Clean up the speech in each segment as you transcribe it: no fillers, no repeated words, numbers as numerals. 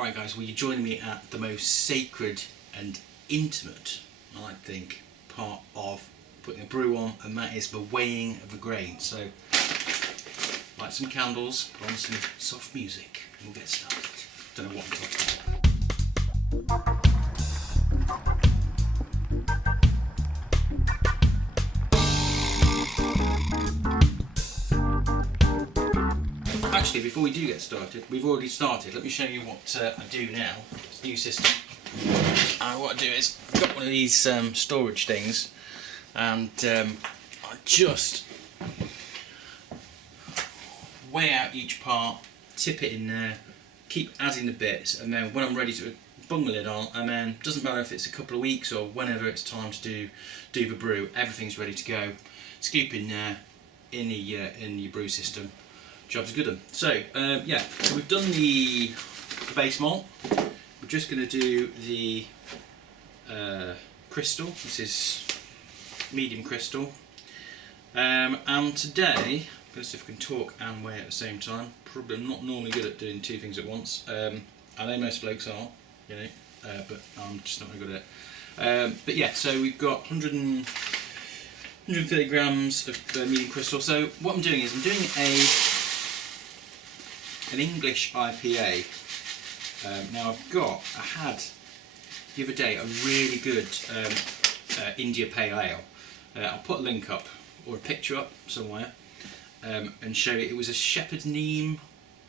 Alright guys, well you're joining me at the most sacred and intimate, I think, part of putting a brew on, and that is the weighing of the grain. So, light some candles, put on some soft music, and we'll get started. Don't know what I'm talking about. Actually, before we do get started, we've already started. Let me show you what I do now. It's a new system. What I do is, I've got one of these storage things, and I just weigh out each part, tip it in there, keep adding the bits, and then when I'm ready to bung the lid on, and then doesn't matter if it's a couple of weeks or whenever it's time to do the brew, everything's ready to go. Scoop in there in the brew system. Job's good 'un. So yeah, so we've done the base malt. We're just going to do the crystal. This is medium crystal. And today, let's see if I can talk and weigh at the same time. Probably not normally good at doing two things at once. I know most blokes are, you know, but I'm just not very good at it. But yeah, so we've got 130 grams of medium crystal. So what I'm doing is I'm doing an English IPA. Now I had the other day a really good India Pale Ale. I'll put a link up or a picture up somewhere and show you. It was a shepherd's neem,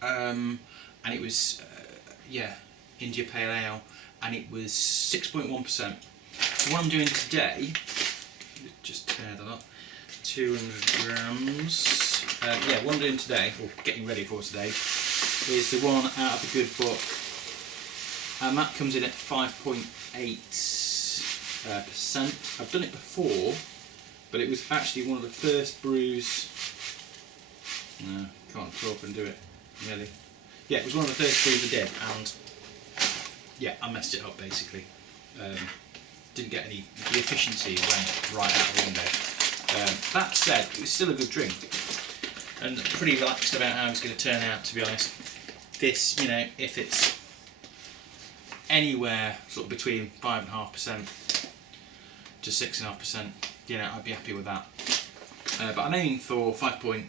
and it was yeah, India Pale Ale, and it was 6.1%. So what I'm doing today, just tear that up, 200 grams. Yeah, what I'm doing today, or getting ready for today, is the one out of the good book, and that comes in at 5.8%. I've done it before, but it was actually one of the first brews. No, can't talk and do it nearly. Yeah, it was one of the first brews I did, and yeah, I messed it up basically. Didn't get the efficiency went right out the window. That said, it was still a good drink, and pretty relaxed about how it's going to turn out, to be honest. This, you know, if it's anywhere sort of between 5.5% to 6.5%, you know, I'd be happy with that. But I'm aiming for 5 point.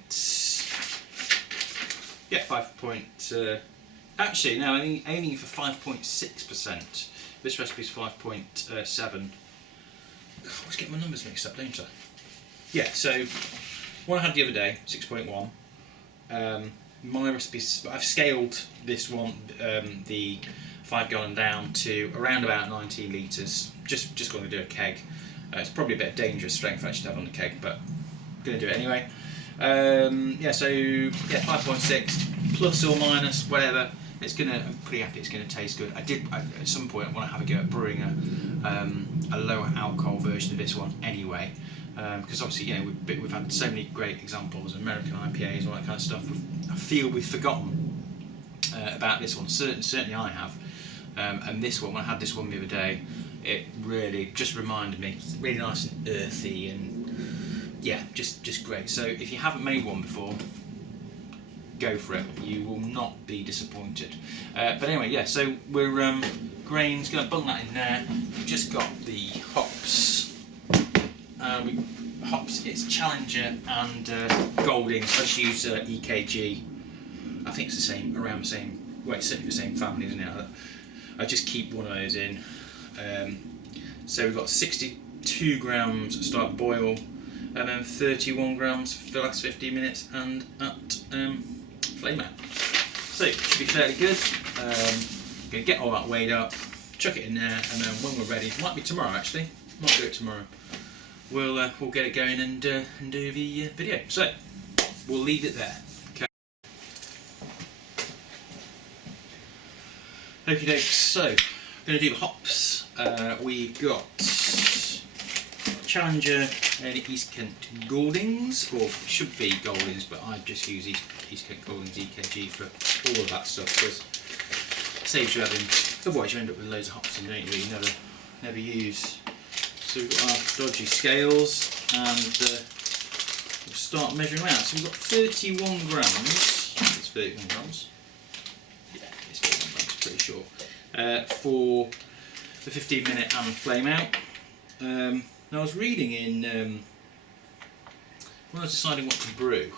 Actually, no, I'm aiming for 5.6%. This recipe's 5.7. I always get my numbers mixed up, don't I? Yeah, so one I had the other day, 6.1. My recipe, I've scaled this one, the 5 gallon down to around about 19 litres. Just going to do a keg. It's probably a bit dangerous strength actually to have on the keg, but I'm going to do it anyway. Yeah, so yeah, 5.6 plus or minus whatever. It's gonna. I'm pretty happy. It's gonna taste good. At some point I want to have a go at brewing a lower alcohol version of this one anyway. Because obviously, you know, we've had so many great examples, American IPAs, all that kind of stuff. I feel we've forgotten about this one. Certainly I have. And this one, when I had this one the other day, it really just reminded me. It's really nice and earthy, and yeah, just great. So if you haven't made one before, go for it. You will not be disappointed. But anyway, yeah. So we're grains. Going to bung that in there. We've just got the hops. Hops, it's Challenger and Goldings. I just use EKG. I think it's the same, around the same, well, it's certainly the same family, isn't it? I just keep one of those in. So we've got 62 grams start boil, and then 31 grams for the last 15 minutes, and at flame out. So it should be fairly good. Gonna get all that weighed up, chuck it in there, and then when we're ready, might be tomorrow actually. Might do it tomorrow. We'll get it going and do the video. So we'll leave it there. Okay. Okie dokes. So I'm going to do the hops. We've got Challenger and East Kent Goldings, or should be Goldings, but I just use East Kent Goldings EKG for all of that stuff because it saves you having. Otherwise, you end up with loads of hops in, don't you? You never use. So we've got our dodgy scales, and we'll start measuring them out. So we've got 31 grams. It's 31 grams. Yeah, it's 31 grams, pretty sure, for the 15-minute and flame out. Now I was reading in, when I was deciding what to brew,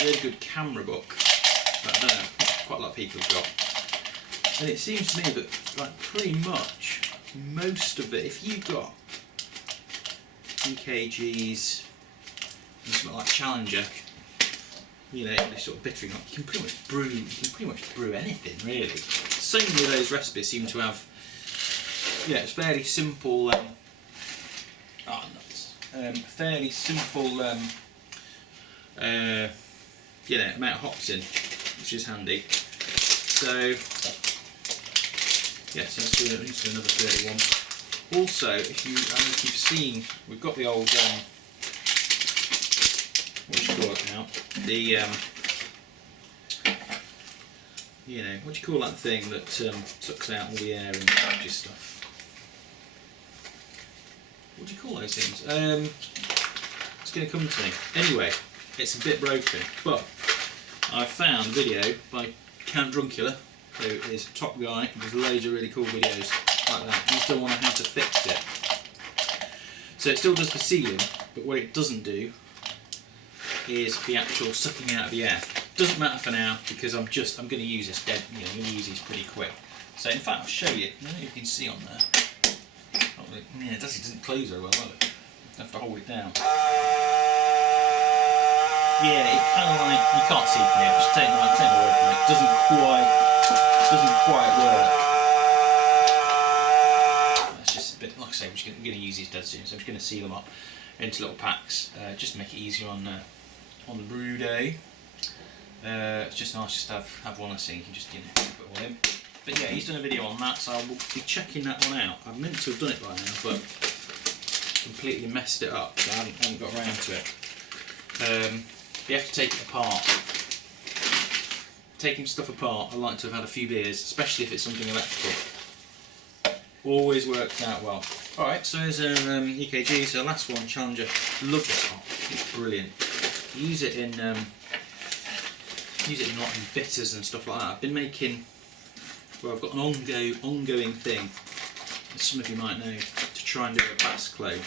a really good camera book that I don't know, quite a lot of people have got. And it seems to me that like pretty much most of it, if you've got EKGs and something like Challenger, you know, this sort of bittering, you can pretty much brew anything really. So many of those recipes seem to have, yeah, it's fairly simple. Fairly simple, you know, amount of hops in, which is handy. So, yeah, so let's do another 31. Also, if you've seen, we've got the old, what do you call it now? The, you know, what do you call that thing that sucks out all the air and catches stuff? What do you call those things? It's going to come to me. Anyway, it's a bit broken, but I found a video by Count Druncula, who is a top guy, and does loads of really cool videos like that. He's done one on how to fix it. So it still does the sealing, but what it doesn't do is the actual sucking out of the air. Doesn't matter for now, because I'm going to use this dead, you know, I'm going to use these pretty quick. So in fact, I'll show you. I don't know if you can see on there. Yeah, it doesn't close very well, will it? I have to hold it down. Yeah, it kind of like, you can't see from here, just take my word from it. It doesn't quite work. That's just a bit, like I say, I'm going to use these dead soon, so I'm just going to seal them up into little packs, just to make it easier on the Brewday. It's just nice just to have one of these, you can just, you know, put it all in. But yeah, he's done a video on that, so I will be checking that one out. I meant to have done it by now, but completely messed it up, so I haven't got around to it. You have to take it apart. Taking stuff apart, I like to have had a few beers, especially if it's something electrical. Always works out well. Alright, so there's EKG, so the last one, Challenger. Love this hop, it's brilliant. Use it in like in bitters and stuff like that. I've been making, well, I've got an ongoing thing, as some of you might know, to try and do a bass clove.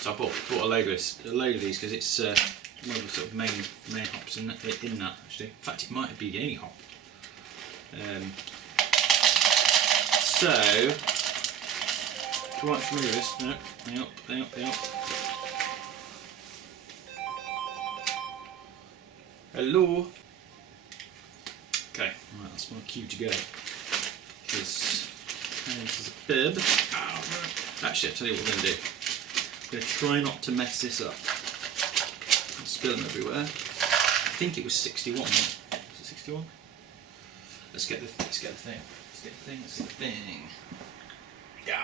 So I bought a load of these because it's one of the sort of main hops in that actually. In fact, it might be the only hop. So, quite familiar with this. No, hang up. Hello. Okay, right, that's my cue to go. Because this is a bib. Actually, I'll tell you what we're going to do. I'm going to try not to mess this up. I'm spilling everywhere. I think it was 61. Was it 61? Let's get the thing. Yeah.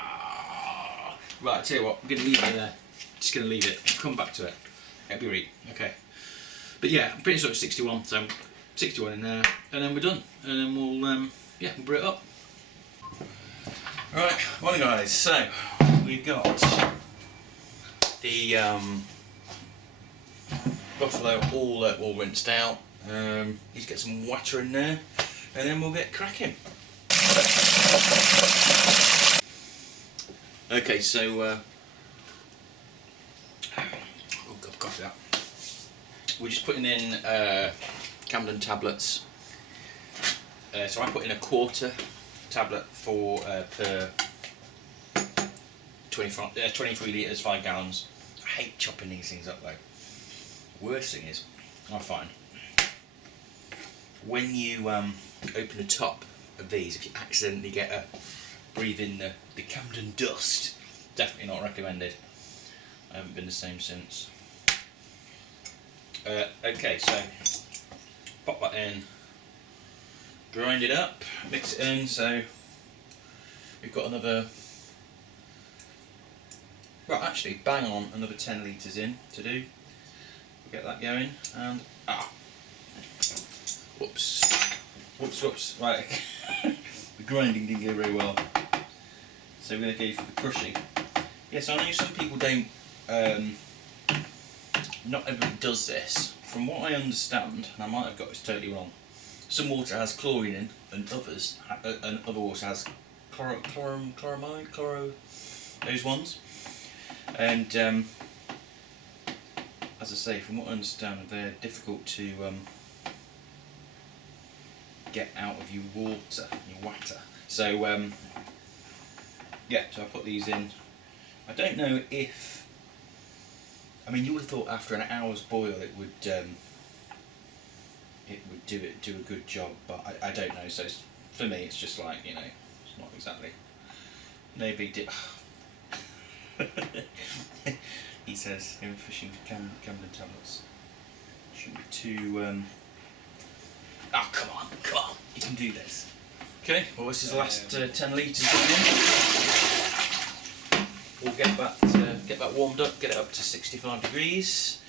Right, I tell you what, I'm going to leave it there. Just going to leave it. I'll come back to it. It'll be right. Okay. But yeah, I'm pretty sure it's 61, so 61 in there, and then we're done. And then we'll brew it up. Right, morning guys. So we've got the buffalo all rinsed out. He's got some water in there, and then we'll get cracking. Okay, so oh God, copy that. We're just putting in Camden tablets. So I put in a quarter tablet for per 23 litres, 5 gallons. I hate chopping these things up though. Worst thing is, I find, when you open the top of these, if you accidentally breathe in the Camden dust, definitely not recommended. I haven't been the same since. Okay, so pop that in, grind it up, mix it in. So we've got another, well, actually, bang on another 10 litres in to do. We'll get that going, and whoops, right. The grinding didn't go very well, so we're going to go for the crushing. Yes, I know some people don't. Not everybody does this. From what I understand, and I might have got this totally wrong, some water has chlorine in, and other water has chloramine, those ones. And as I say, from what I understand, they're difficult to get out of your water. So yeah, so I put these in. I don't know if, I mean, you would have thought after an hour's boil it would do a good job, but I don't know. So for me, it's just like, you know, it's not exactly no big deal. He says going fishing for Camden tablets. Shouldn't be too. Oh, come on, you can do this. Okay, well, this is the last 10 litres going in. We'll get that warmed up, get it up to 65 degrees.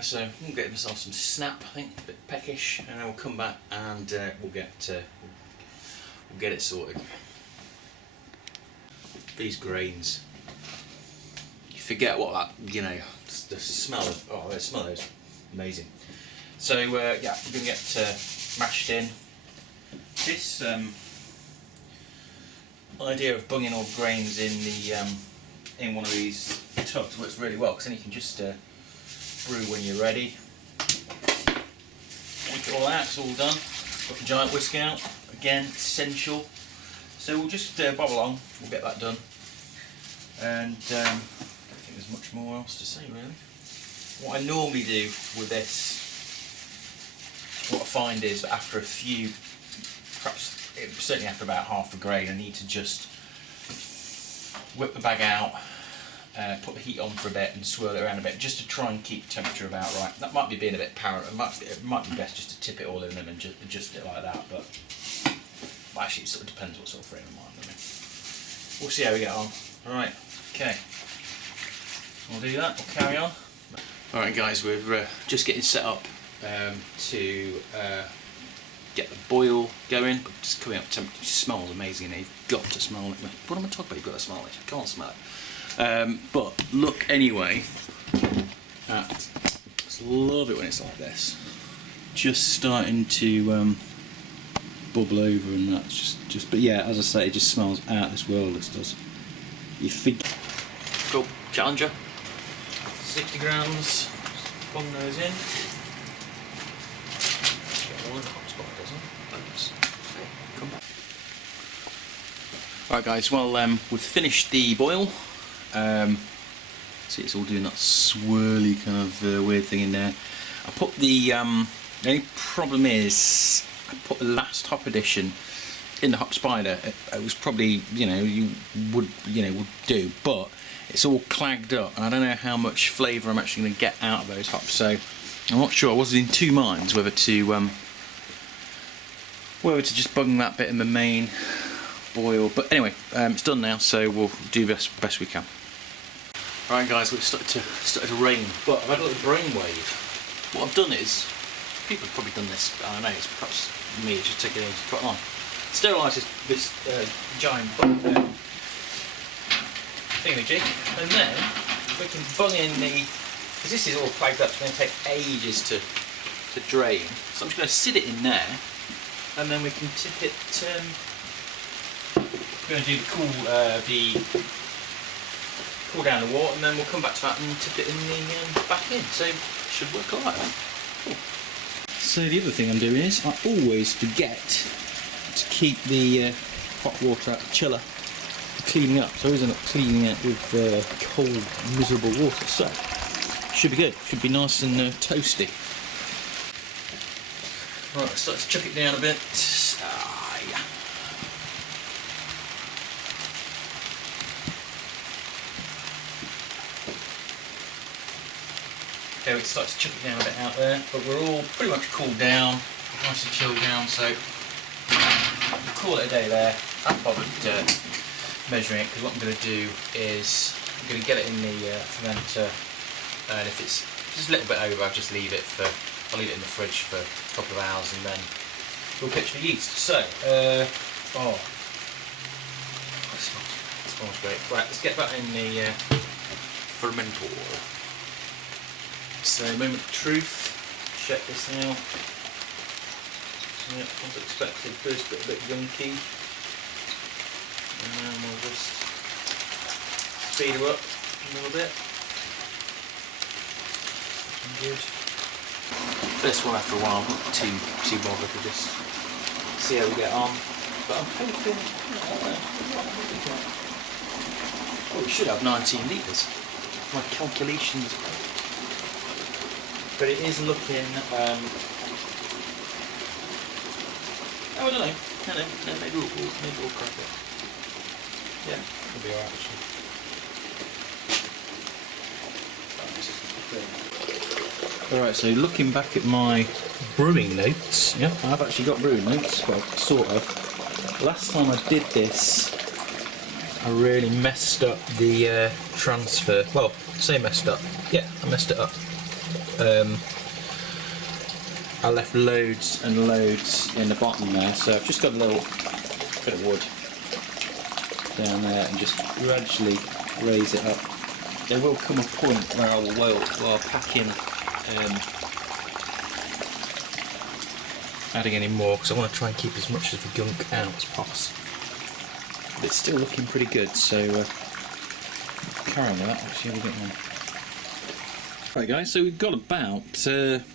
So we'll get myself some snap, I think, a bit peckish, and then we'll come back and we'll get it sorted. These grains, you forget what that, you know, the smell of, the smell is amazing. So yeah, we're going to get mashed in. This idea of bunging all the grains in the in one of these tubs works really well, because then you can just brew when you're ready. Whisk it all out, it's all done. Got the giant whisk out, again, essential. So we'll just bob along, we'll get that done. And I don't think there's much more else to say really. What I normally do with this, what I find is that after a few, perhaps certainly after about half a grain, I need to just whip the bag out, put the heat on for a bit and swirl it around a bit, just to try and keep temperature about right. That might be being a bit paranoid. It might be best just to tip it all in and just adjust it like that, but actually it sort of depends what sort of frame of mind I'm in. We'll see how we get on. Alright, okay. We'll do that, we'll carry on. Alright guys, we're just getting set up to get the boil going, but just coming up temperature. It smells amazing, and you've got to smell it. What am I talking about? You've got to smell it. I can't smell it. But look anyway at, just love it when it's like this. Just starting to bubble over, and that's just. But yeah, as I say, it just smells out of this world. This does. You think. Go Challenger. 60 grams. Bung those in. Right guys, well we've finished the boil. See, it's all doing that swirly kind of weird thing in there. I put the only problem is I put the last hop edition in the hop spider. It was probably, you know, would do, but it's all clagged up, and I don't know how much flavour I'm actually going to get out of those hops. So I'm not sure. I was in two minds whether to just bung that bit in the main boil, but anyway, it's done now, so we'll do best we can. Alright guys, we've started to rain, but I've had a little brainwave. What I've done is, people have probably done this, but I don't know, it's perhaps me, it's just taking ages quite long. Sterilise this giant thingamajig, and then we can bung in the, because this is all plugged up, it's going to take ages to drain, so I'm just going to sit it in there, and then we can tip it. We're going to do cool down the water, and then we'll come back to that and tip it in the back in. So should work alright. Cool. So the other thing I'm doing is I always forget to keep the hot water out of the chiller cleaning up. So I always end up cleaning it with cold, miserable water. So should be good. Should be nice and toasty. Right, let's start to chuck it down a bit. Yeah. Okay, we start to chuck it down a bit out there, but we're all pretty much cooled down, nice and chilled down, so we'll call it a day there. I haven't bothered measuring it, because what I'm going to do is I'm going to get it in the fermenter, and if it's just a little bit over, I'll just leave it in the fridge for a couple of hours, and then we'll pitch the yeast. So, it smells great. Right, let's get that in the fermentor. So, moment of truth. Check this out. Yeah, as expected, first bit a bit gunky, and then we'll just speed her up a little bit. Good. This one after a while, not too bothered, we just see how we get on. But I'm hoping, well, we should have 19 litres. My calculations, but it is looking. Oh, I don't know. No, maybe we'll crack it. Yeah, it'll be alright actually. Alright, so looking back at my brewing notes, yeah, I've actually got brewing notes, well, sort of. Last time I did this, I really messed up the transfer. Well, say messed up. Yeah, I messed it up. I left loads and loads in the bottom there, so I've just got a little bit of wood down there and just gradually raise it up. There will come a point where I will pack in adding any more, because I want to try and keep as much of the gunk out as possible. But it's still looking pretty good, so carry on with that. Actually, we'll get on. Right guys, so we've got about,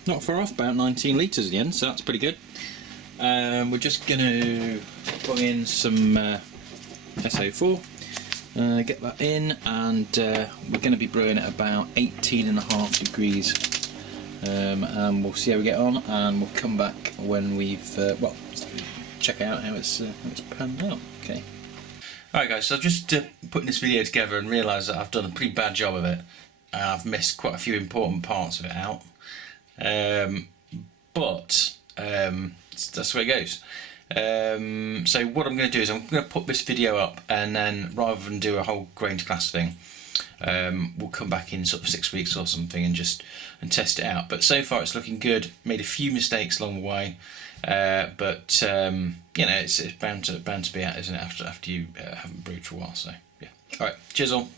not far off, about 19 litres at the end, so that's pretty good. We're just going to put in some SO4, get that in, and we're going to be brewing at about 18.5 degrees, and we'll see how we get on, and we'll come back when we've, well, check out how it's panned out. Okay. Alright guys, so I've just putting this video together and realised that I've done a pretty bad job of it. I've missed quite a few important parts of it out, but that's the way it goes. So what I'm going to do is I'm going to put this video up, and then rather than do a whole grain to glass thing, we'll come back in sort of 6 weeks or something and test it out. But so far it's looking good. Made a few mistakes along the way, but you know, it's bound to be out, isn't it? After you haven't brewed for a while. So yeah. All right. Cheers all.